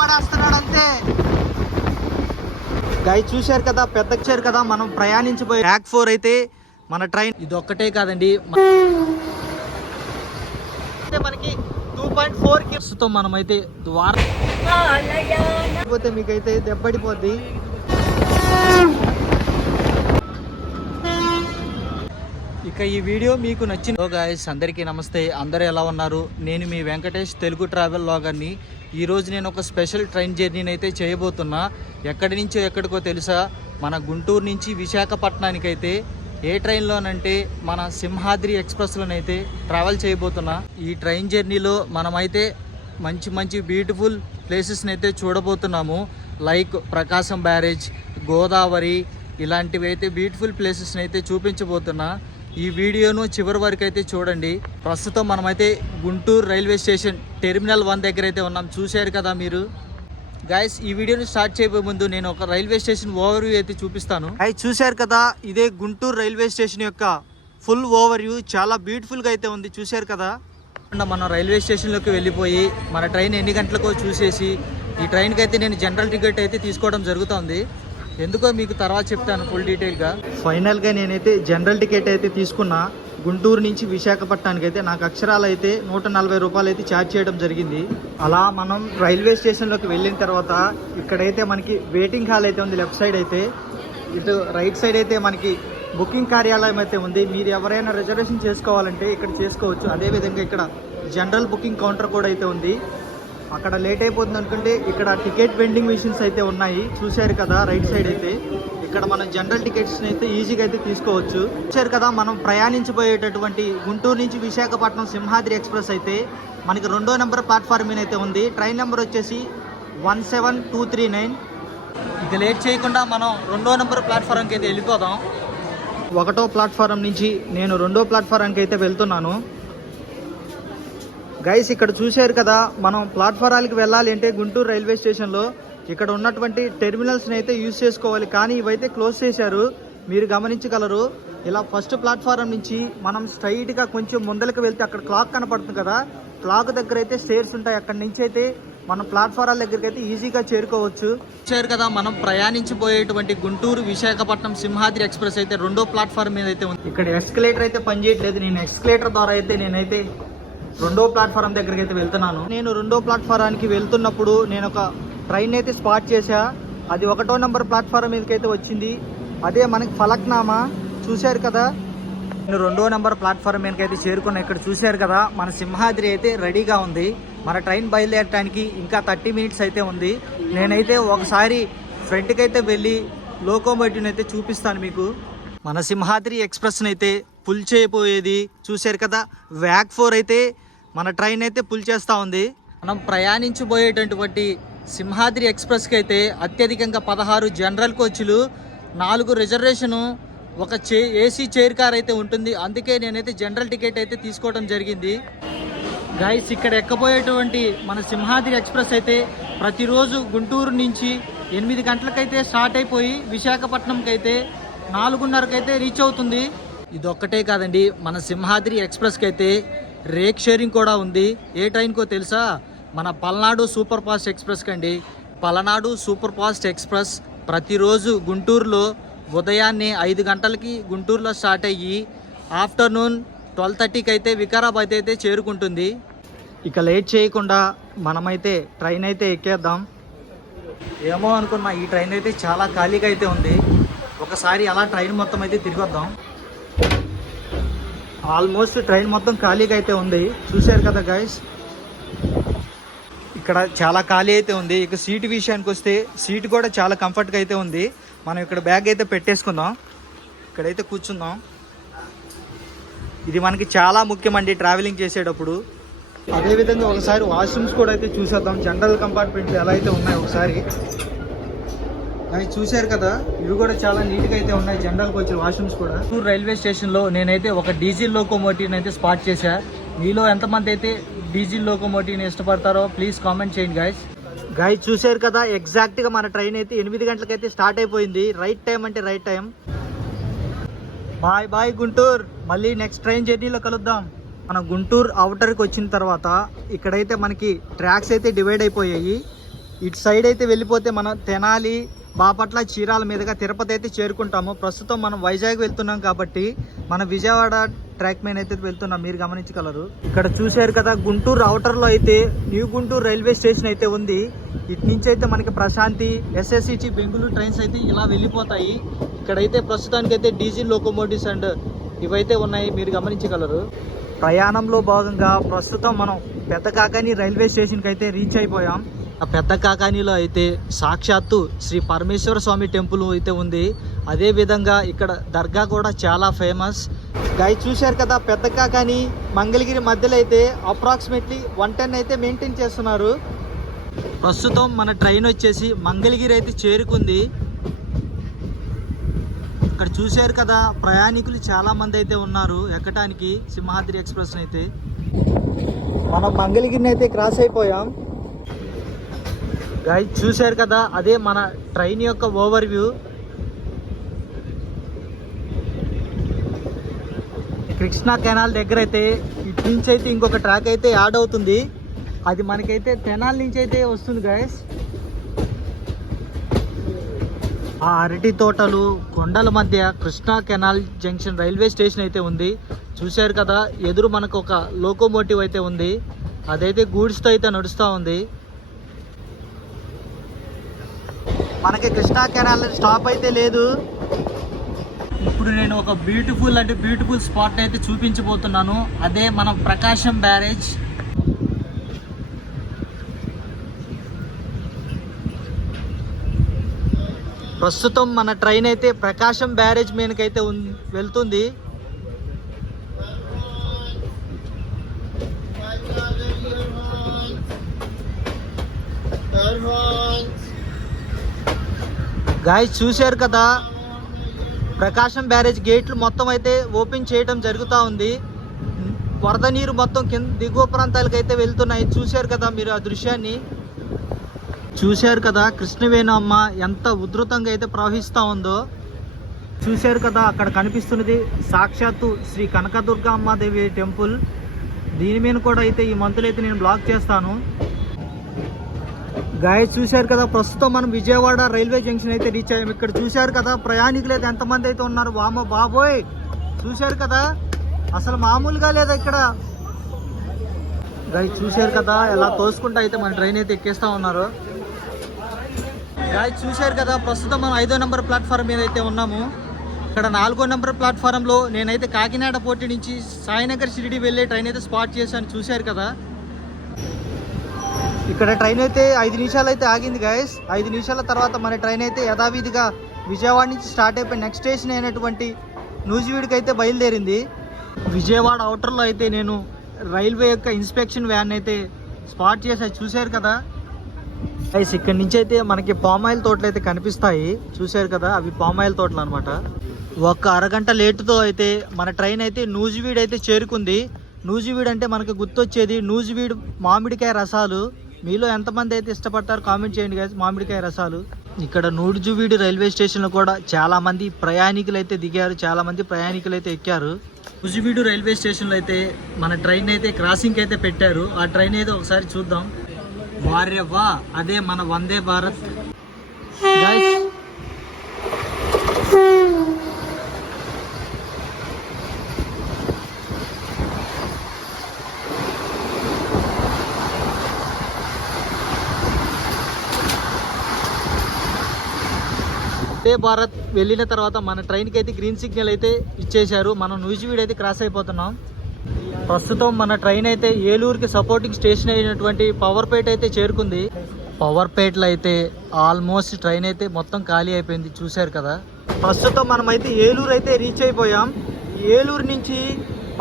పడేస్తున్నాడు అంతే గాయ చూశారు కదా పెద్ద వచ్చారు కదా మనం ప్రయాణించిపోయి ట్రాక్ ఫోర్ అయితే మన ట్రైన్ ఇది ఒక్కటే కాదండి అయితే మనకి టూ పాయింట్ ఫోర్ ప్రస్తుతం మనమైతే ద్వారం పోతే మీకైతే దెబ్బడిపోద్ది. ఇక ఈ వీడియో మీకు నచ్చిన గాయస్ అందరికీ నమస్తే. అందరూ ఎలా ఉన్నారు? నేను మీ వెంకటేష్ తెలుగు ట్రావెల్ లాగర్ని ఈరోజు నేను ఒక స్పెషల్ ట్రైన్ జర్నీని అయితే చేయబోతున్నా. ఎక్కడి నుంచో ఎక్కడికో తెలుసా? మన గుంటూరు నుంచి విశాఖపట్నానికి అయితే ఏ ట్రైన్లోనంటే మన సింహాద్రి ఎక్స్ప్రెస్లోనైతే ట్రావెల్ చేయబోతున్నా. ఈ ట్రైన్ జర్నీలో మనమైతే మంచి మంచి బ్యూటిఫుల్ ప్లేసెస్ని అయితే చూడబోతున్నాము. లైక్ ప్రకాశం బ్యారేజ్ గోదావరి ఇలాంటివి అయితే బ్యూటిఫుల్ ప్లేసెస్ని అయితే చూపించబోతున్నా. ఈ వీడియోను చివరి వరకు అయితే చూడండి. ప్రస్తుతం మనమైతే Guntur railway station terminal one దగ్గర అయితే ఉన్నాం. చూశారు కదా మీరు? గైస్ ఈ వీడియోని స్టార్ట్ చేయబోయే ముందు నేను ఒక రైల్వే స్టేషన్ ఓవర్ వ్యూ అయితే చూపిస్తాను. గైస్ చూశారు కదా? ఇదే గుంటూరు రైల్వే స్టేషన్ యొక్క ఫుల్ ఓవర్ వ్యూ చాలా బ్యూటిఫుల్గా అయితే ఉంది. చూశారు కదా? మనం రైల్వే స్టేషన్లోకి వెళ్ళిపోయి మన ట్రైన్ ఎన్ని గంటలకో చూసేసి ఈ ట్రైన్కి అయితే నేను జనరల్ టికెట్ అయితే తీసుకోవడం జరుగుతుంది. ఎందుకో మీకు తర్వాత చెప్తాను ఫుల్ డీటెయిల్గా ఫైనల్గా నేనైతే జనరల్ టికెట్ అయితే తీసుకున్నా. గుంటూరు నుంచి విశాఖపట్నానికి అయితే నాకు అక్షరాలు అయితే నూట నలభై రూపాయలు అయితే ఛార్జ్ చేయడం జరిగింది. అలా మనం రైల్వే స్టేషన్లోకి వెళ్ళిన తర్వాత ఇక్కడైతే మనకి వెయిటింగ్ హాల్ అయితే ఉంది లెఫ్ట్ సైడ్ అయితే. ఇటు రైట్ సైడ్ అయితే మనకి బుకింగ్ కార్యాలయం అయితే ఉంది. మీరు ఎవరైనా రిజర్వేషన్ చేసుకోవాలంటే ఇక్కడ చేసుకోవచ్చు. అదేవిధంగా ఇక్కడ జనరల్ బుకింగ్ కౌంటర్ కూడా అయితే ఉంది. అక్కడ లేట్ అయిపోతుంది అనుకుంటే ఇక్కడ టికెట్ వెండింగ్ మిషన్స్ అయితే ఉన్నాయి. చూశారు కదా రైట్ సైడ్ అయితే. ఇక్కడ మనం జనరల్ టికెట్స్ని అయితే ఈజీగా అయితే తీసుకోవచ్చు. చూశారు కదా మనం ప్రయాణించబోయేటటువంటి గుంటూరు నుంచి విశాఖపట్నం సింహాద్రి ఎక్స్ప్రెస్ అయితే మనకి రెండో నెంబర్ ప్లాట్ఫామ్ మీద అయితే ఉంది. ట్రైన్ నెంబర్ వచ్చేసి one seven two three nine. ఇక లేట్ చేయకుండా మనం రెండో నెంబర్ ప్లాట్ఫారంకి అయితే వెళ్ళిపోదాం. ఒకటో ప్లాట్ఫారం నుంచి నేను రెండో ప్లాట్ఫారంకి అయితే వెళ్తున్నాను. గైస్ ఇక్కడ చూశారు కదా మనం ప్లాట్ఫారాలకి వెళ్ళాలి అంటే గుంటూరు రైల్వే స్టేషన్లో ఇక్కడ ఉన్నటువంటి టెర్మినల్స్ని అయితే యూజ్ చేసుకోవాలి. కానీ ఇవైతే క్లోజ్ చేశారు. మీరు గమనించగలరు. ఇలా ఫస్ట్ ప్లాట్ఫారం నుంచి మనం స్ట్రైట్గా కొంచెం ముందలకు వెళ్తే అక్కడ క్లాక్ కనపడుతుంది కదా. క్లాక్ దగ్గర అయితే స్టేర్స్ ఉంటాయి. అక్కడ నుంచి అయితే మనం ప్లాట్ఫారాల దగ్గరికి అయితే ఈజీగా చేరుకోవచ్చు. చూశారు కదా మనం ప్రయాణించిపోయేటువంటి గుంటూరు విశాఖపట్నం సింహాద్రి ఎక్స్ప్రెస్ అయితే రెండో ప్లాట్ఫారం మీద అయితే ఉంది. ఇక్కడ ఎస్కలేటర్ అయితే పనిచేయట్లేదు. నేను ఎస్కలేటర్ ద్వారా అయితే నేనైతే రెండో ప్లాట్ఫారం దగ్గరికి అయితే వెళ్తున్నాను. నేను రెండో ప్లాట్ఫారానికి వెళ్తున్నప్పుడు నేను ఒక ట్రైన్ అయితే స్పాట్ చేశా. అది ఒకటో నెంబర్ ప్లాట్ఫారం మీదకి అయితే వచ్చింది. అదే మనకి ఫలక్నామా. చూశారు కదా? నేను రెండో నెంబర్ ప్లాట్ఫారం మీదకైతే చేరుకున్న. ఇక్కడ చూశారు కదా? మన సింహాద్రి అయితే రెడీగా ఉంది. మన ట్రైన్ బయలుదేరటానికి ఇంకా థర్టీ మినిట్స్ అయితే ఉంది. నేనైతే ఒకసారి ఫ్రంట్కి అయితే వెళ్ళి లోకోమోటివ్ని అయితే చూపిస్తాను మీకు. మన సింహాద్రి ఎక్స్ప్రెస్ని అయితే పుల్ చేయబోయేది. చూశారు కదా? వ్యాక్ ఫోర్ అయితే మన ట్రైన్ అయితే పుల్ చేస్తూ ఉంది. మనం ప్రయాణించబోయేటటువంటి సింహాద్రి ఎక్స్ప్రెస్కి అయితే అత్యధికంగా పదహారు జనరల్ కోచ్లు నాలుగు రిజర్వేషను ఒక చే ఏసీ చైర్ కార్ అయితే ఉంటుంది. అందుకే నేనైతే జనరల్ టికెట్ అయితే తీసుకోవడం జరిగింది. గైస్ ఇక్కడ ఎక్కబోయేటువంటి మన సింహాద్రి ఎక్స్ప్రెస్ అయితే ప్రతిరోజు గుంటూరు నుంచి ఎనిమిది గంటలకైతే స్టార్ట్ అయిపోయి విశాఖపట్నంకి అయితే నాలుగున్నరకైతే రీచ్ అవుతుంది. ఇది ఒక్కటే కాదండి మన సింహాద్రి ఎక్స్ప్రెస్కి అయితే రేక్ షేరింగ్ కూడా ఉంది. ఏ ట్రైన్కో తెలుసా? మన పల్నాడు సూపర్ ఫాస్ట్ ఎక్స్ప్రెస్ కండి. పలనాడు సూపర్ ఫాస్ట్ ఎక్స్ప్రెస్ ప్రతిరోజు గుంటూరులో ఉదయాన్నే ఐదు గంటలకి గుంటూరులో స్టార్ట్ అయ్యి ఆఫ్టర్నూన్ ట్వెల్వ్ థర్టీకి అయితే వికారాబాద్ అయితే చేరుకుంటుంది. ఇక లేట్ చేయకుండా మనమైతే ట్రైన్ అయితే ఎక్కేద్దాం. ఏమో అనుకున్నా ఈ ట్రైన్ అయితే చాలా ఖాళీగా అయితే ఉంది. ఒకసారి అలా ట్రైన్ మొత్తం అయితే తిరిగొద్దాం. ఆల్మోస్ట్ ట్రైన్ మొత్తం ఖాళీగా అయితే ఉంది. చూశారు కదా గైస్ ఇక్కడ చాలా ఖాళీ అయితే ఉంది. ఇక సీట్ విషయానికి వస్తే సీట్ కూడా చాలా కంఫర్ట్గా అయితే ఉంది. మనం ఇక్కడ బ్యాగ్ అయితే పెట్టేసుకుందాం. ఇక్కడైతే కూర్చుందాం. ఇది మనకి చాలా ముఖ్యమండి ట్రావెలింగ్ చేసేటప్పుడు. అదేవిధంగా ఒకసారి వాష్రూమ్స్ కూడా అయితే చూసేద్దాం. జనరల్ కంపార్ట్మెంట్లు ఎలా అయితే ఉన్నాయి ఒకసారి. అవి చూశారు కదా ఇవి కూడా చాలా నీట్గా అయితే ఉన్నాయి జనరల్కి వచ్చిన వాష్రూమ్స్ కూడా. టూర్ రైల్వే స్టేషన్లో నేనైతే ఒక డీజిల్ లోకోమోటివ్ని అయితే స్పాట్ చేశా. మీలో ఎంతమంది అయితే డీజిల్ లోకోమోటివ్ని ఇష్టపడతారో ప్లీజ్ కామెంట్ చేయండి గాయస్ గాయ చూశారు కదా ఎగ్జాక్ట్గా మన ట్రైన్ అయితే ఎనిమిది గంటలకైతే స్టార్ట్ అయిపోయింది. రైట్ టైం అంటే right time bye bye Guntur. మళ్ళీ నెక్స్ట్ ట్రైన్ జర్నీలో కలుద్దాం. మన గుంటూరు అవుటర్కి వచ్చిన తర్వాత ఇక్కడైతే మనకి ట్రాక్స్ అయితే డివైడ్ అయిపోయాయి. ఇటు సైడ్ అయితే వెళ్ళిపోతే మనం తెనాలి బాపట్ల చీరాల మీదుగా తిరుపతి అయితే చేరుకుంటాము. ప్రస్తుతం మనం వైజాగ్ వెళ్తున్నాం కాబట్టి మన విజయవాడ ట్రాక్ మీద అయితే వెళ్తున్నాం. మీరు గమనించగలరు. ఇక్కడ చూశారు కదా గుంటూరు అవుటర్లో అయితే న్యూ గుంటూరు రైల్వే స్టేషన్ అయితే ఉంది. ఇటు నుంచి అయితే మనకి ప్రశాంతి ఎస్ఎస్సిచి బెంగళూరు ట్రైన్స్ అయితే ఇలా వెళ్ళిపోతాయి. ఇక్కడైతే ప్రస్తుతానికి అయితే డీజిల్ లోకోమోటివ్స్ అండ్ ఇవైతే ఉన్నాయి. మీరు గమనించగలరు. ప్రయాణంలో భాగంగా ప్రస్తుతం మనం పెద్దకాకని రైల్వే స్టేషన్కి అయితే రీచ్ అయిపోయాం. పెద్ద కాకానీలో అయితే సాక్షాత్తు శ్రీ పరమేశ్వర స్వామి టెంపుల్ అయితే ఉంది. అదే విధంగా ఇక్కడ దర్గా కూడా చాలా ఫేమస్. గై చూశారు కదా పెద్ద కాకాని మంగళగిరి మధ్యలో అయితే అప్రాక్సిమేట్లీ వన్ టెన్ అయితే మెయింటైన్ చేస్తున్నారు. ప్రస్తుతం మన ట్రైన్ వచ్చేసి మంగళగిరి అయితే చేరుకుంది. ఇక్కడ చూశారు కదా ప్రయాణికులు చాలా మంది అయితే ఉన్నారు ఎక్కడానికి సింహాద్రి ఎక్స్ప్రెస్ అయితే. మనం మంగళగిరిని అయితే క్రాస్ అయిపోయాం. గాయ చూశారు కదా అదే మన ట్రైన్ యొక్క ఓవర్ వ్యూ కృష్ణా కెనాల్ దగ్గర అయితే ఇటు నుంచి అయితే ఇంకొక ట్రాక్ అయితే యాడ్ అవుతుంది. అది మనకైతే తెనాల నుంచి అయితే వస్తుంది గాయస్ ఆ అరటి తోటలు కొండల మధ్య Krishna canal junction railway station అయితే ఉంది. చూశారు కదా ఎదురు మనకు ఒక లోకోమోటివ్ అయితే ఉంది. అదైతే గూడ్స్తో అయితే నడుస్తూ ఉంది. మనకి కృష్ణా కెనాల్ స్టాప్ అయితే లేదు ఇప్పుడు నేను ఒక బ్యూటిఫుల్ అంటే బ్యూటిఫుల్ స్పాట్ అయితే చూపించబోతున్నాను అదే మన ప్రకాశం బ్యారేజ్ ప్రస్తుతం మన ట్రైన్ అయితే ప్రకాశం బ్యారేజ్ మీదకైతే ఉన్- వెళ్తుంది గాయ చూశారు కదా? ప్రకాశం బ్యారేజ్ గేట్లు మొత్తం అయితే ఓపెన్ చేయడం జరుగుతూ ఉంది. వరద నీరు మొత్తం కింద దిగువ ప్రాంతాలకు అయితే వెళ్తున్నాయి. చూశారు కదా మీరు ఆ దృశ్యాన్ని? చూశారు కదా? కృష్ణవేణి అమ్మ ఎంత ఉధృతంగా అయితే ప్రవహిస్తూ ఉందో. చూశారు కదా? అక్కడ కనిపిస్తున్నది సాక్షాత్తు శ్రీ కనకదుర్గ అమ్మాదేవి టెంపుల్. దీని మీద కూడా అయితే ఈ మంతులు అయితే నేను బ్లాక్ చేస్తాను. గాయ చూశారు కదా ప్రస్తుతం మనం విజయవాడ రైల్వే జంక్షన్ అయితే రీచ్ అయ్యాం. ఇక్కడ చూశారు కదా ప్రయాణికులు అయితే ఎంతమంది అయితే ఉన్నారు? వామ బాబోయ్! చూశారు కదా? అసలు మామూలుగా లేదా ఇక్కడ? గాయ చూశారు కదా ఎలా తోసుకుంటా అయితే మన ట్రైన్ అయితే ఎక్కేస్తా ఉన్నారు. గాయ చూశారు కదా ప్రస్తుతం మనం ఐదో నెంబర్ ప్లాట్ఫామ్ మీద అయితే ఉన్నాము. ఇక్కడ నాలుగో నెంబర్ ప్లాట్ఫారంలో నేనైతే కాకినాడ పోటీ నుంచి సాయినగర్ షిరిడి వెళ్ళే ట్రైన్ అయితే స్పాట్ చేశాను. చూశారు కదా? ఇక్కడ ట్రైన్ అయితే ఐదు నిమిషాలు అయితే ఆగింది గాయస్ ఐదు నిమిషాల తర్వాత మన ట్రైన్ అయితే యథావిధిగా విజయవాడ నుంచి స్టార్ట్ అయిపోయి నెక్స్ట్ స్టేషన్ అయినటువంటి నూజివీడికి అయితే బయలుదేరింది. విజయవాడ అవుటర్లో అయితే నేను రైల్వే యొక్క ఇన్స్పెక్షన్ వ్యాన్ అయితే స్పాట్ చేసి. చూశారు కదా? గైస్ ఇక్కడ నుంచి అయితే మనకి పామాయిల్ తోటలు అయితే కనిపిస్తాయి. చూశారు కదా? అవి పామాయిల్ తోటలు అనమాట ఒక అరగంట లేటుతో అయితే మన ట్రైన్ అయితే నూజివీడ్ అయితే చేరుకుంది. నూజివీడ్ అంటే మనకు గుర్తొచ్చేది నూజివీడ్ మామిడికాయ రసాలు. మీలో ఎంతమంది అయితే ఇష్టపడతారు కామెంట్ చేయండి guys. మామిడికాయ రసాలు. ఇక్కడ నూజివీడు రైల్వే స్టేషన్లో కూడా చాలామంది ప్రయాణికులు అయితే దిగారు చాలామంది ప్రయాణికులు అయితే ఎక్కారు. నూజువీడు రైల్వే స్టేషన్లో అయితే మన ట్రైన్ అయితే క్రాసింగ్ అయితే పెట్టారు. ఆ ట్రైన్ అయితే ఒకసారి చూద్దాం. వార్యవ్వా అదే మన వందే భారత్. గైస్ వందే భారత్ వెళ్ళిన తర్వాత మన ట్రైన్కి అయితే గ్రీన్ సిగ్నల్ అయితే ఇచ్చేశారు. మనం నూజివీడ్ అయితే క్రాస్ అయిపోతున్నాం. ప్రస్తుతం మన ట్రైన్ అయితే ఏలూరుకి సపోర్టింగ్ స్టేషన్ అయినటువంటి పవర్పేట అయితే చేరుకుంది. పవర్పేటలో అయితే ఆల్మోస్ట్ ట్రైన్ అయితే మొత్తం ఖాళీ అయిపోయింది. చూశారు కదా. ప్రస్తుతం మనం అయితే ఏలూరు అయితే రీచ్ అయిపోయాం. ఏలూరు నుంచి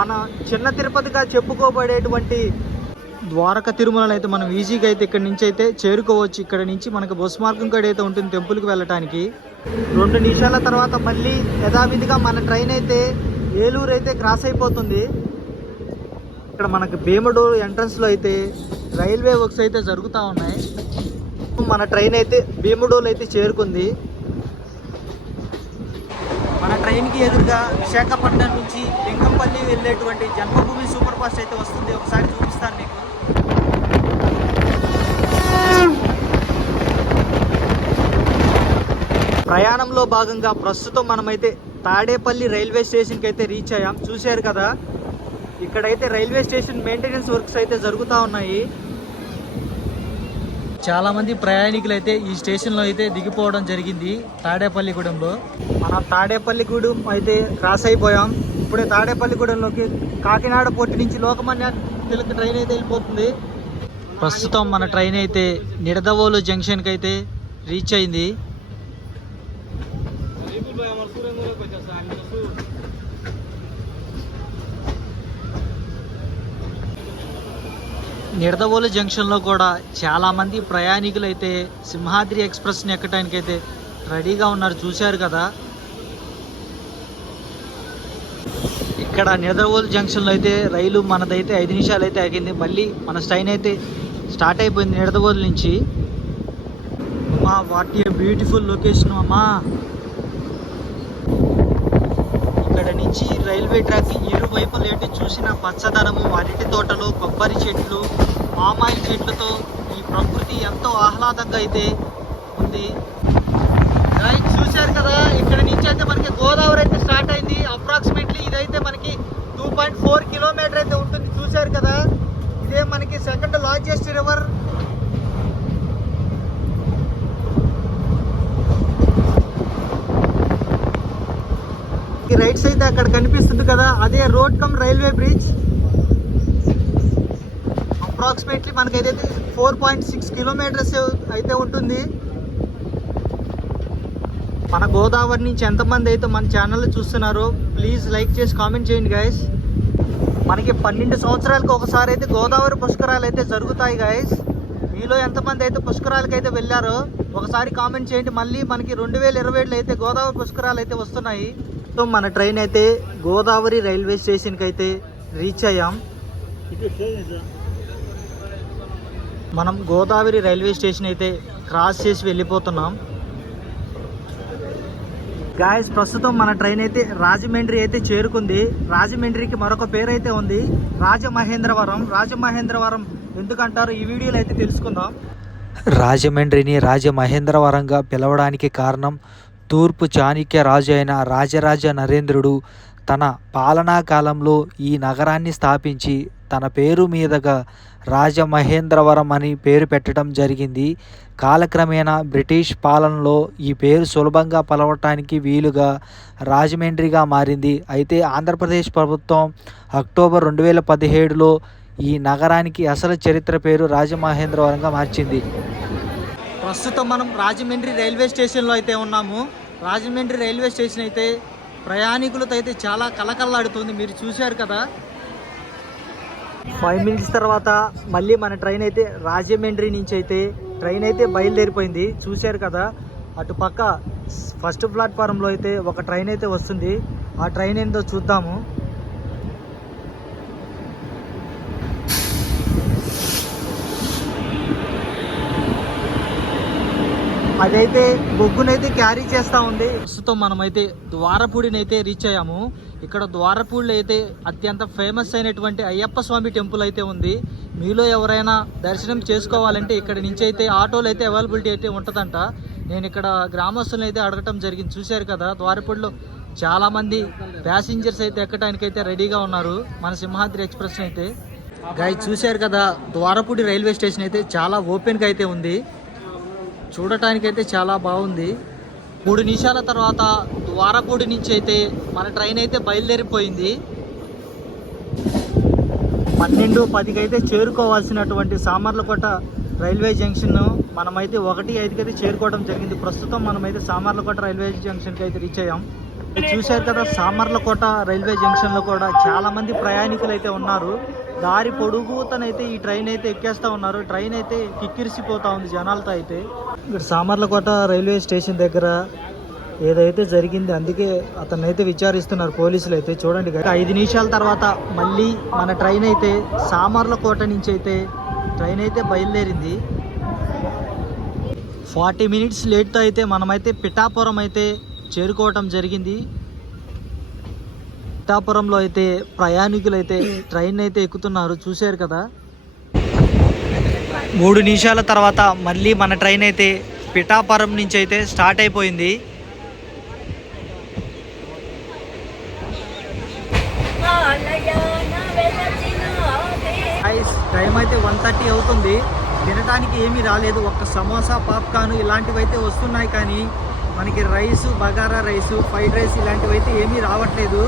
మన చిన్న తిరుపతిగా చెప్పుకోబడేటువంటి ద్వారక తిరుమల అయితే మనం ఈజీగా అయితే ఇక్కడ నుంచి అయితే చేరుకోవచ్చు. ఇక్కడ నుంచి మనకు బస్ మార్గం కూడా అయితే ఉంటుంది టెంపుల్కి వెళ్ళటానికి. రెండు నిమిషాల తర్వాత మళ్ళీ యథావిధిగా మన ట్రైన్ అయితే ఏలూరు అయితే క్రాస్ అయిపోతుంది. ఇక్కడ మనకి భీముడు ఎంట్రన్స్లో అయితే రైల్వే వర్క్స్ అయితే జరుగుతూ ఉన్నాయి. మన ట్రైన్ అయితే భీముడోలు అయితే చేరుకుంది. మన ట్రైన్కి ఎదురుగా విశాఖపట్నం నుంచి లింగంపల్లి వెళ్ళేటువంటి జన్మభూమి సూపర్ ఫాస్ట్ అయితే వస్తుంది. ఒకసారి చూపిస్తాను మీకు. ప్రయాణంలో భాగంగా ప్రస్తుతం మనమైతే తాడేపల్లి రైల్వే స్టేషన్కి అయితే రీచ్ అయ్యాం. చూశారు కదా? ఇక్కడైతే రైల్వే స్టేషన్ మెయింటెనెన్స్ వర్క్స్ అయితే జరుగుతూ ఉన్నాయి. చాలామంది ప్రయాణికులు అయితే ఈ స్టేషన్లో అయితే దిగిపోవడం జరిగింది తాడేపల్లిగూడెంలో. మనం తాడేపల్లిగూడెం అయితే క్రాస్ అయిపోయాం. ఇప్పుడే తాడేపల్లిగూడెంలోకి కాకినాడ పొట్టి నుంచి లోకమాన్య తిలక్ ట్రైన్ అయితే వెళ్ళిపోతుంది. ప్రస్తుతం మన ట్రైన్ అయితే నిడదవోలు జంక్షన్కి అయితే రీచ్ అయింది. నిడదవోలు జంక్షన్లో కూడా చాలామంది ప్రయాణికులు అయితే సింహాద్రి ఎక్స్ప్రెస్ని ఎక్కటానికైతే రెడీగా ఉన్నారు. చూశారు కదా? ఇక్కడ నిడదవోలు జంక్షన్లో అయితే రైలు మనదైతే ఐదు నిమిషాలు అయితే ఆగింది. మళ్ళీ మన ట్రైన్ అయితే స్టార్ట్ అయిపోయింది నిడదవోలు నుంచి. అమ్మా వాట్ ఏ బ్యూటిఫుల్ లొకేషన్ అమ్మా. ఇక్కడ నుంచి రైల్వే ట్రాక్ ఇరువైపులు ఏంటి చూసిన పచ్చదనము అరటి తోటలు కొబ్బరి చెట్లు మామాయిల్ చెట్లతో ఈ ప్రకృతి ఎంతో ఆహ్లాదంగా అయితే ఉంది. చూశారు కదా ఇక్కడ నుంచి అయితే మనకి గోదావరి అయితే స్టార్ట్ అయింది. అప్రాక్సిమేట్లీ ఇదైతే మనకి టూ పాయింట్ ఫోర్ కిలోమీటర్ అయితే ఉంటుంది చూశారు కదా. ఇదే మనకి second largest river rights right అక్కడ కనిపిస్తుంది కదా. అదే road come railway bridge approximately మనకి ఏదైతే ఫోర్ పాయింట్ సిక్స్ కిలోమీటర్స్ అయితే ఉంటుంది. మన గోదావరి నుంచి ఎంతమంది అయితే మన ఛానల్ చూస్తున్నారో ప్లీజ్ లైక్ చేసి కామెంట్ చేయండి గాయస్ మనకి పన్నెండు సంవత్సరాలకు ఒకసారి అయితే గోదావరి పుష్కరాలు అయితే జరుగుతాయి గాయస్ మీలో ఎంతమంది అయితే పుష్కరాలకు అయితే వెళ్ళారో ఒకసారి కామెంట్ చేయండి. మళ్ళీ మనకి రెండు వేల ఇరవై ఏడులో అయితే గోదావరి పుష్కరాలు అయితే వస్తున్నాయి. సో మన ట్రైన్ అయితే గోదావరి రైల్వే స్టేషన్కి అయితే రీచ్ అయ్యాం. మనం గోదావరి రైల్వే స్టేషన్ అయితే క్రాస్ చేసి వెళ్ళిపోతున్నాం. గాయస్ ప్రస్తుతం మన ట్రైన్ అయితే రాజమండ్రి అయితే చేరుకుంది. రాజమండ్రికి మరొక పేరు అయితే ఉంది. రాజమహేంద్రవరం. రాజమహేంద్రవరం ఎందుకంటారు? ఈ వీడియోలో అయితే తెలుసుకుందాం. రాజమండ్రిని రాజమహేంద్రవరంగా పిలవడానికి కారణం తూర్పు చాణక్య రాజు అయిన రాజరాజ నరేంద్రుడు తన పాలనా కాలంలో ఈ నగరాన్ని స్థాపించి తన పేరు మీదుగా రాజమహేంద్రవరం అని పేరు పెట్టడం జరిగింది. కాలక్రమేణా బ్రిటిష్ పాలనలో ఈ పేరు సులభంగా పలవటానికి వీలుగా రాజమండ్రిగా మారింది. అయితే ఆంధ్రప్రదేశ్ ప్రభుత్వం అక్టోబర్ రెండు వేల పదిహేడులో ఈ నగరానికి అసలు చరిత్ర పేరు రాజమహేంద్రవరంగా మార్చింది. ప్రస్తుతం మనం రాజమండ్రి రైల్వే స్టేషన్లో అయితే ఉన్నాము. రాజమండ్రి రైల్వే స్టేషన్ అయితే ప్రయాణికులతో అయితే చాలా కలకల్లాడుతుంది మీరు చూశారు కదా ఫైవ్ మినిట్స్ తర్వాత మళ్ళీ మన ట్రైన్ అయితే రాజమండ్రి నుంచి అయితే ట్రైన్ అయితే బయలుదేరిపోయింది. చూశారు కదా అటు పక్క ఫస్ట్ ప్లాట్ఫారంలో అయితే ఒక ట్రైన్ అయితే వస్తుంది. ఆ ట్రైన్ ఏందో చూద్దాము. అదైతే బొగ్గునైతే క్యారీ చేస్తూ ఉంది. ప్రస్తుతం మనమైతే ద్వారపూడిని అయితే రీచ్ అయ్యాము. ఇక్కడ ద్వారపూడిలో అయితే అత్యంత ఫేమస్ అయినటువంటి అయ్యప్ప స్వామి టెంపుల్ అయితే ఉంది. మీలో ఎవరైనా దర్శనం చేసుకోవాలంటే ఇక్కడ నుంచి అయితే ఆటోలు అయితే అవైలబిలిటీ అయితే ఉంటుందంట. నేను ఇక్కడ గ్రామస్తులను అయితే అడగటం జరిగింది. చూశారు కదా ద్వారపూడిలో చాలా మంది ప్యాసింజర్స్ అయితే ఎక్కడానికి అయితే రెడీగా ఉన్నారు. మన సింహాద్రి ఎక్స్ప్రెస్ అయితే గాయ చూశారు కదా ద్వారపూడి రైల్వే స్టేషన్ అయితే చాలా ఓపెన్గా అయితే ఉంది. చూడటానికైతే చాలా బాగుంది. మూడు నిమిషాల తర్వాత ద్వారపూడి నుంచి అయితే మన ట్రైన్ అయితే బయలుదేరిపోయింది. పన్నెండు పదికి అయితే చేరుకోవాల్సినటువంటి సామర్లకోట రైల్వే జంక్షన్ మనమైతే ఒకటి ఐదుకి అయితే చేరుకోవడం జరిగింది. ప్రస్తుతం మనమైతే సామర్లకోట రైల్వే జంక్షన్కి అయితే రీచ్ అయ్యాం. చూశారు కదా సామర్లకోట రైల్వే జంక్షన్లో కూడా చాలామంది ప్రయాణికులు అయితే ఉన్నారు. దారి పొడుగుతనైతే ఈ ట్రైన్ అయితే ఎక్కేస్తా ఉన్నారు. ట్రైన్ అయితే కిక్కిరిసిపోతా ఉంది జనాలతో అయితే. ఇక్కడ సామర్లకోట రైల్వే స్టేషన్ దగ్గర ఏదైతే జరిగింది అందుకే అతన్ని అయితే విచారిస్తున్నారు పోలీసులు అయితే. చూడండి. ఐదు నిమిషాల తర్వాత మళ్ళీ మన ట్రైన్ అయితే సామర్లకోట నుంచి అయితే ట్రైన్ అయితే బయలుదేరింది. ఫార్టీ మినిట్స్ లేట్తో అయితే మనమైతే పిఠాపురం అయితే చేరుకోవటం జరిగింది. పిఠాపురంలో అయితే ప్రయాణికులు అయితే ట్రైన్ అయితే ఎక్కుతున్నారు చూశారు కదా? మూడు నిమిషాల తర్వాత మళ్ళీ మన ట్రైన్ అయితే పిఠాపురం నుంచి అయితే స్టార్ట్ అయిపోయింది. టైం అయితే వన్ థర్టీ అవుతుంది. తినడానికి ఏమీ రాలేదు. ఒక్క సమోసా పాప్కార్న్ ఇలాంటివి అయితే వస్తున్నాయి కానీ మనకి rice bagara rice fried rice ఇలాంటివి అయితే ఏమీ రావట్లేదు.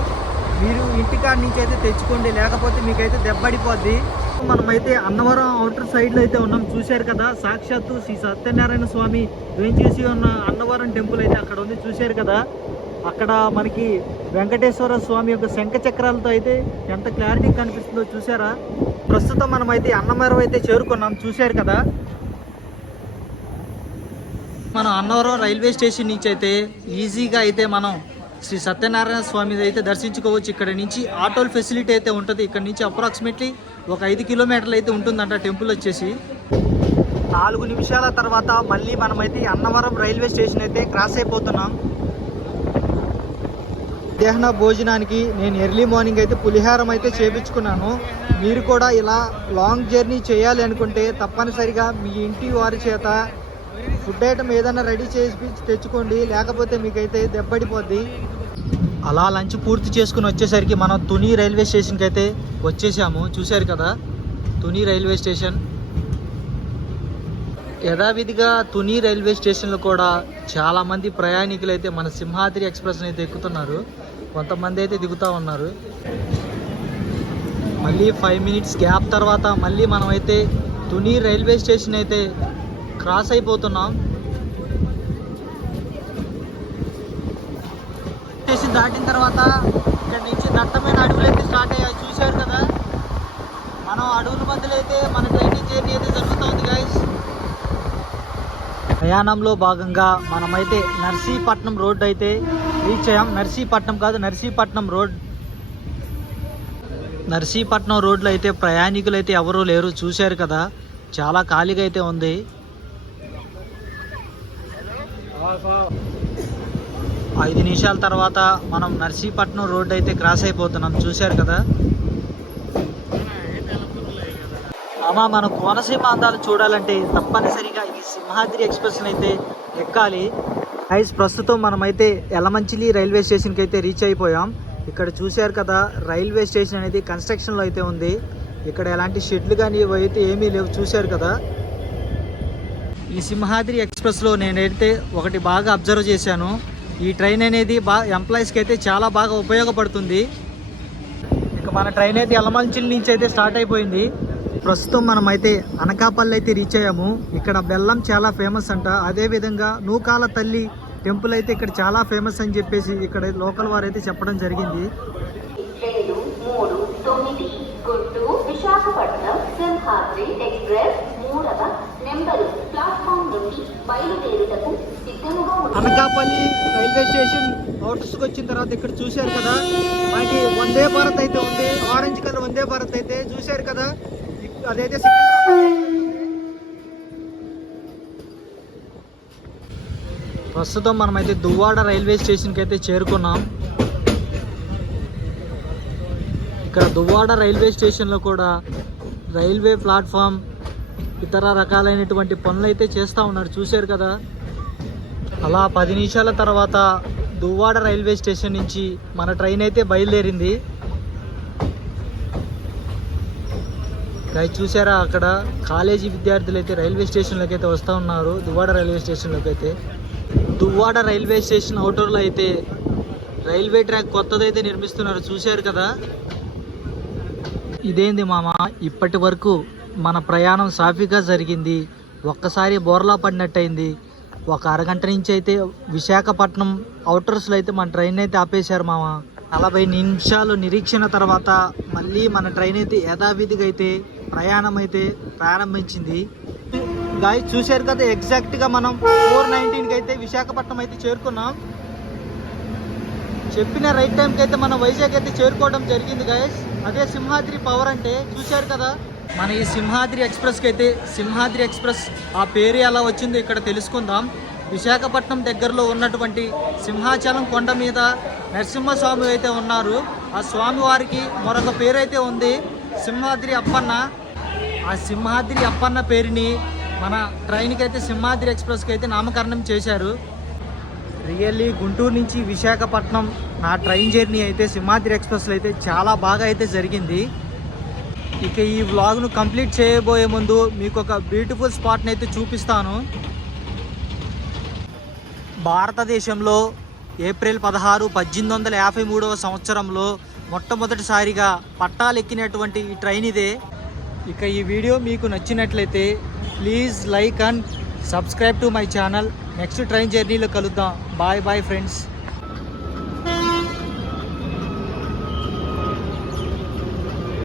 మీరు ఇంటికాడ నుంచి అయితే తెచ్చుకోండి లేకపోతే మీకైతే దెబ్బడిపోద్ది. మనమైతే అన్నవరం అవుటర్ సైడ్లో అయితే ఉన్నాం. చూశారు కదా సాక్షాత్తు శ్రీ సత్యనారాయణ స్వామి వేంచేసి ఉన్న అన్నవరం టెంపుల్ అయితే అక్కడ ఉంది. చూశారు కదా అక్కడ మనకి వెంకటేశ్వర స్వామి యొక్క శంఖ చక్రాలతో అయితే ఎంత క్లారిటీ కనిపిస్తుందో చూసారా ప్రస్తుతం మనమైతే అన్నవరం అయితే చేరుకున్నాం. చూశారు కదా మనం అన్నవరం రైల్వే స్టేషన్ నుంచి అయితే ఈజీగా అయితే మనం శ్రీ సత్యనారాయణ స్వామి అయితే దర్శించుకోవచ్చు. ఇక్కడ నుంచి ఆటోల ఫెసిలిటీ అయితే ఉంటుంది. ఇక్కడ నుంచి అప్రాక్సిమేట్లీ ఒక ఐదు కిలోమీటర్లు అయితే ఉంటుందంట టెంపుల్ వచ్చేసి. నాలుగు నిమిషాల తర్వాత మళ్ళీ మనమైతే అన్నవరం రైల్వే స్టేషన్ అయితే క్రాస్ అయిపోతున్నాం. మధ్యాహ్న భోజనానికి నేను ఎర్లీ మార్నింగ్ అయితే పులిహారం అయితే చేపించుకున్నాను. మీరు కూడా ఇలా లాంగ్ జర్నీ చేయాలి అనుకుంటే తప్పనిసరిగా మీ ఇంటి వారి చేత ఫుడ్ ఐటమ్ ఏదైనా రెడీ చేసి తెచ్చుకోండి లేకపోతే మీకైతే దెబ్బడిపోద్ది. అలా లంచ్ పూర్తి చేసుకుని వచ్చేసరికి మనం తుని రైల్వే స్టేషన్కి అయితే వచ్చేసాము. చూశారు కదా? Tuni railway station. యథావిధిగా తుని రైల్వే స్టేషన్లో కూడా చాలామంది ప్రయాణికులు అయితే మన సింహాద్రి ఎక్స్ప్రెస్ అయితే ఎక్కుతున్నారు. కొంతమంది అయితే దిగుతూ ఉన్నారు. మళ్ళీ ఫైవ్ మినిట్స్ గ్యాప్ తర్వాత మళ్ళీ మనమైతే తుని రైల్వే స్టేషన్ అయితే క్రాస్ అయిపోతున్నాం. స్టేషన్ దాటిన తర్వాత ఇక్కడ నుంచి దట్టమైన అడవులు అయితే స్టార్ట్ అయ్యాయి. చూశారు కదా? మనం అడవుల మధ్యలో అయితే మన ట్రైనింగ్ జర్నీ అయితే జరుగుతుంది గైస్ ప్రయాణంలో భాగంగా మనమైతే నర్సీపట్నం రోడ్ అయితే రీచ్ అయ్యాం. నర్సీపట్నం కాదు నర్సీపట్నం రోడ్. నర్సీపట్నం రోడ్లో అయితే ప్రయాణికులు అయితే ఎవరూ లేరు. చూశారు కదా? చాలా ఖాళీగా అయితే ఉంది. ఐదు నిమిషాల తర్వాత మనం నర్సీపట్నం రోడ్ అయితే క్రాస్ అయిపోతున్నాం. చూశారు కదా? అమ్మా మన కోనసీమ అందాలు చూడాలంటే తప్పనిసరిగా ఈ సింహాద్రి ఎక్స్ప్రెస్ అయితే ఎక్కాలి. గైస్ ప్రస్తుతం మనమైతే ఎలమంచిలి రైల్వే స్టేషన్కి అయితే రీచ్ అయిపోయాం. ఇక్కడ చూశారు కదా రైల్వే స్టేషన్ అనేది కన్స్ట్రక్షన్లో అయితే ఉంది. ఇక్కడ ఎలాంటి షెడ్లు కానీ అయితే ఏమీ లేవు. చూశారు కదా? ఈ సింహాద్రి ఎక్స్ప్రెస్లో నేనైతే ఒకటి బాగా అబ్జర్వ్ చేశాను. ఈ ట్రైన్ అనేది బాగా ఎంప్లాయీస్కి అయితే చాలా బాగా ఉపయోగపడుతుంది. ఇక మన ట్రైన్ అయితే ఎలమంచిలి నుంచి అయితే స్టార్ట్ అయిపోయింది. ప్రస్తుతం మనమైతే అనకాపల్లి అయితే రీచ్ అయ్యాము. ఇక్కడ బెల్లం చాలా ఫేమస్ అంట. అదేవిధంగా నూకాల తల్లి టెంపుల్ అయితే ఇక్కడ చాలా ఫేమస్ అని చెప్పేసి ఇక్కడ లోకల్ వారు అయితే చెప్పడం జరిగింది. మూడు తొమ్మిది Guntur Visakhapatnam Simhadri express number platform నుండి బయలుదేరుటకు సిద్ధముగా అనకాపల్లి రైల్వే స్టేషన్ అవుటర్స్కి వచ్చిన తర్వాత ఇక్కడ చూశారు కదా? మనకి వందే భారత్ అయితే ఉంది ఆరెంజ్ కలర్ వందే భారత్ అయితే చూశారు కదా? అదైతే ప్రస్తుతం మనమైతే దువ్వాడ రైల్వే స్టేషన్కి అయితే చేరుకున్నాం. ఇక్కడ దువ్వాడ రైల్వే స్టేషన్లో కూడా రైల్వే ప్లాట్ఫామ్ ఇతర రకాలైనటువంటి పనులు అయితే చేస్తూ ఉన్నారు. చూశారు కదా? అలా పది నిమిషాల తర్వాత దువ్వాడ రైల్వే స్టేషన్ నుంచి మన ట్రైన్ అయితే బయలుదేరింది. చూసారా అక్కడ కాలేజీ విద్యార్థులు అయితే రైల్వే స్టేషన్లోకి అయితే వస్తూ ఉన్నారు. దువ్వాడ రైల్వే స్టేషన్లోకి అయితే. దువ్వాడ రైల్వే స్టేషన్ అవుటర్లో అయితే రైల్వే ట్రాక్ కొత్తదైతే నిర్మిస్తున్నారు. చూశారు కదా? ఇదేంది మామ? ఇప్పటి వరకు మన ప్రయాణం సాఫీగా జరిగింది. ఒక్కసారి బోర్లా పడినట్టయింది. ఒక అరగంట నుంచి అయితే విశాఖపట్నం అవుటర్స్లో అయితే మన ట్రైన్ అయితే ఆపేశారు మామ. నలభై నిమిషాలు నిరీక్షణ తర్వాత మళ్ళీ మన ట్రైన్ అయితే యథావిధిగా అయితే ప్రయాణం అయితే ప్రారంభించింది. గాయ చూశారు కదా ఎగ్జాక్ట్గా మనం ఫోర్ నైన్టీన్కి అయితే విశాఖపట్నం అయితే చేరుకున్నాం. చెప్పిన రైట్ టైంకి అయితే మనం వైజాగ్ అయితే చేరుకోవడం జరిగింది గాయస్ అదే సింహాద్రి పవర్ అంటే చూశారు కదా? మన ఈ సింహాద్రి ఎక్స్ప్రెస్కి అయితే సింహాద్రి ఎక్స్ప్రెస్ ఆ పేరు ఎలా వచ్చిందో ఇక్కడ తెలుసుకుందాం. విశాఖపట్నం దగ్గరలో ఉన్నటువంటి సింహాచలం కొండ మీద నరసింహస్వామి అయితే ఉన్నారు. ఆ స్వామి వారికి మరొక పేరు అయితే ఉంది. సింహాద్రి అప్పన్న. ఆ సింహాద్రి అప్పన్న పేరుని మన ట్రైన్కి అయితే సింహాద్రి ఎక్స్ప్రెస్కి అయితే నామకరణం చేశారు. రియల్లీ గుంటూరు నుంచి విశాఖపట్నం నా ట్రైన్ జర్నీ అయితే సింహాద్రి ఎక్స్ప్రెస్లో అయితే చాలా బాగా అయితే జరిగింది. ఇక ఈ వ్లాగ్ను కంప్లీట్ చేయబోయే ముందు మీకు ఒక బ్యూటిఫుల్ స్పాట్ని అయితే చూపిస్తాను. భారతదేశంలో ఏప్రిల్ పదహారు పద్దెనిమిది వందల యాభై మూడవ సంవత్సరంలో మొట్టమొదటిసారిగా పట్టాలెక్కినటువంటి ఈ ట్రైన్ ఇదే. ఇక ఈ వీడియో మీకు నచ్చినట్లయితే please like and subscribe to my channel. Next train జర్నీలో కలుద్దాం. Bye bye friends.